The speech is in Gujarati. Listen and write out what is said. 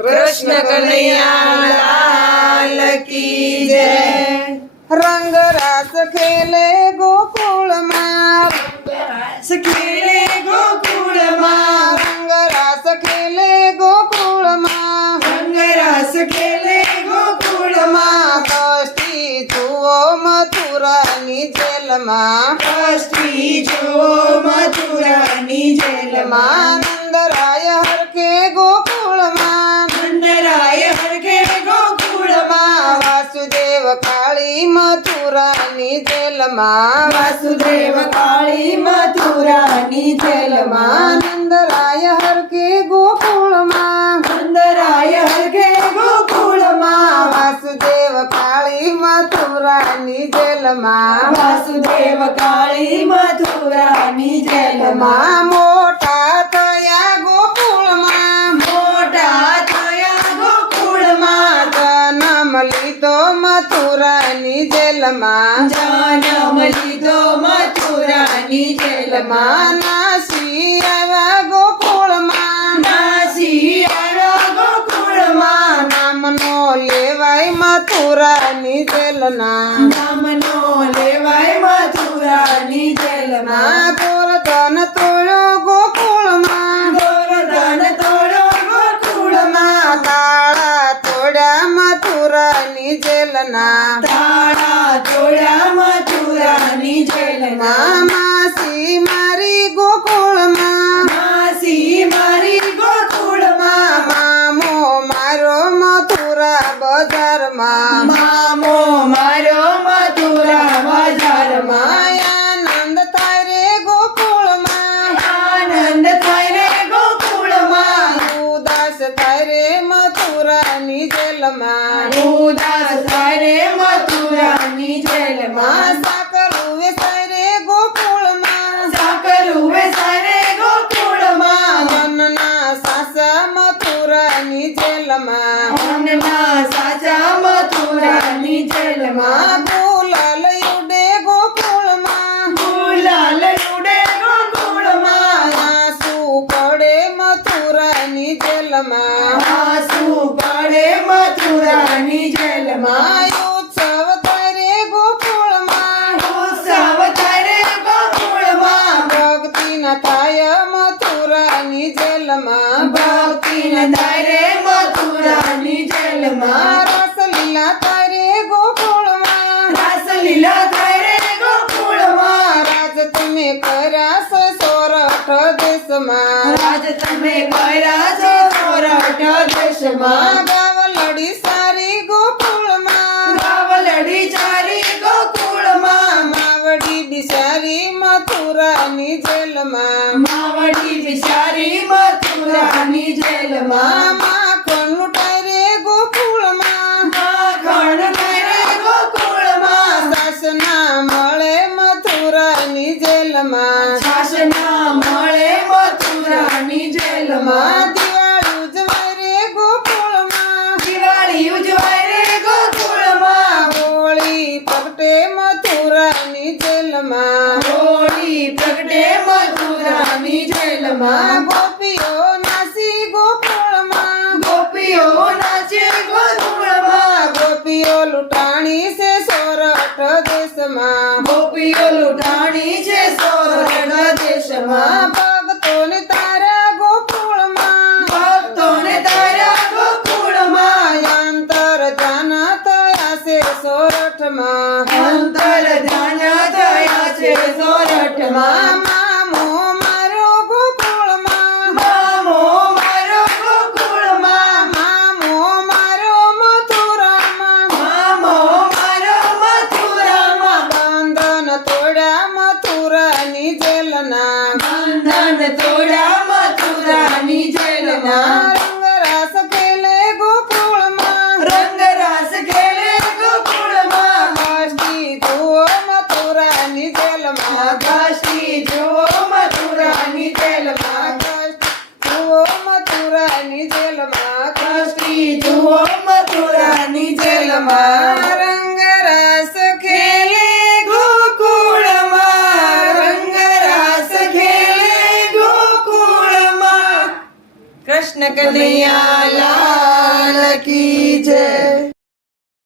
कृष्ण कन्हैया लाल की जय। रंग रास खेले गोकुल माँ, रस खेले गोकुल माँ, रंग रास खेले गोकुल माँ, रंग रस खेले गोकुल माँ, कष्टी जुओ मथुरानी जेलમાં कष्टी जो मथुरानी जेलમાં, नंदराय हरखे गोकुळમાં नंदराय हरखे गोकुळમાં, वासुदेव काळी मथुरानी जेलમાં वासुदेव काळी मथुरानी जेलમાં, नंदराय हरखे गोकुळમાં नंदराय हरखे गोकुळમાં, वासुदेव काळी मथुरानी जेलમાં वासुदेव काळी मथुरानी जेलમાં, मोठा थया गोकुळમાં मोठा थया गोकुळમાં, जन्म લીધો મથુરાની જેલમાં જન્મ લીધો મથુરાની જેલમાં, નાસી આવ્યા ગોકુળમાં નાસી આવ્યા ગોકુળમાં, નામનો લેવાય મથુરાની જેલના નામનો લેવાય મથુરાની જેલમાં, ગોરધન તોળ્યો ગોકુળમાં ગોવર્ધન તોડ્યો ગોકુળમાં, તાળા તોડ્યા મથુરાની જેલના તાળા તોડ્યા મથુરાની જેલમાં, માસી મારી ગોકુળમાં માસી મારી ગોકુળમાં, મામો મારો મથુરા બજારમાં મામો મારો મથુરા બજારમાં, આનંદ થાય રે ગોકુળમાં આનંદ થાય રે ગોકુળમાં, ઉદાસ થાય રે મથુરાની જેલમાં ઉદાસ થાય રે મથુરાની જેલમાં, સાકરું વેચાય રે ગોકુળમાં સાકરું વેચાય રે ગોકુળમાં, મનના સાસા મથુરાની જેલમાં મનના સાચા મથુરાની જેલમાં, ગુલાલ ઉડે ગોકુળમાં ગુલાલ ઉડે ગોકુળમાં, આંસુ પડે મથુરાની જેલમાં આંસુ પડે મથુરાની જેલમાં, ઉત્સવ થાય રે ગોકુળમાં ઉત્સવ થાય રે ગોકુળમાં, ભક્તિ ના થાય મથુરાની જેલમાં ભક્તિ ન થાય રે મથુરાની જેલમાં, રસલીલા થાય રે ગોકુળમાં રાસલીલા થાય રે ગોકુળમાં, રાજ તમે કર્યા છે સોરઠ દેશમાં રાજ તમે કર્યા છો સોરઠ દેશમાં, ગાવલડી સારી ગોકુળમાં ગાવલડી ચારી ગોકુળમાં, માવડી બિચારી મથુરાની જેલમાં માવડી બિચારી મથુરાની જેલમાં, માખણ લૂંટાય રે ગોકુળમાં માખણ થાય રે ગોકુળમાં, સાસના મળે મથુરાની જેલમાં શાસના મળે મથુરાની જેલમાં, દિવાળી ઉજવાય રે ગોકુળમાં દિવાળી ઉજવાય રે ગોકુળમાં, હોળી પ્રગટે મથુરાની જેલમાં હોળી પ્રગટે મથુરાની જેલમાં, ગોપીઓ નાસી ગોકુળમાં ગોપીઓ નાચે ગોકુળમાં, ગોપીઓ લૂંટાણી છે સોરઠ દેશમાં ગોપીઓ લૂંટાણી છે સોરઠ દેશમાં, ભક્તોને તારા ગોકુળમાં ભક્તોને તારા ગોકુળમાં, અંતર જાન થયા છે સોરઠમાં અંતર ધ્યાન થયા છે સોરઠમાં, મામો મારો ગોકુળમાં મામો મારો ગોકુળમાં, મામો મારો મથુરામાં મામો મારો મથુરામાં, બંધન તોડ્યા મથુરાની જેલના બંધન તોડ્યા મથુરાની જેલમાં, રંગરાસ ખેલે ગોકુળમાં રંગરાસ ખેલે ગોકુળમાં, કષ્ટી જુઓ મથુરાની જેલમાં કાશી જુઓ મથુરાની જેલમાં, જુઓ મથુરાની જેલમાં કાશી જુઓ મથુરાની જેલમાં, રંગરાસ ખેલે ગોકુળમાં, રંગરાસ ખેલે ગોકુળમાં, કૃષ્ણ કનૈયા લાલ કી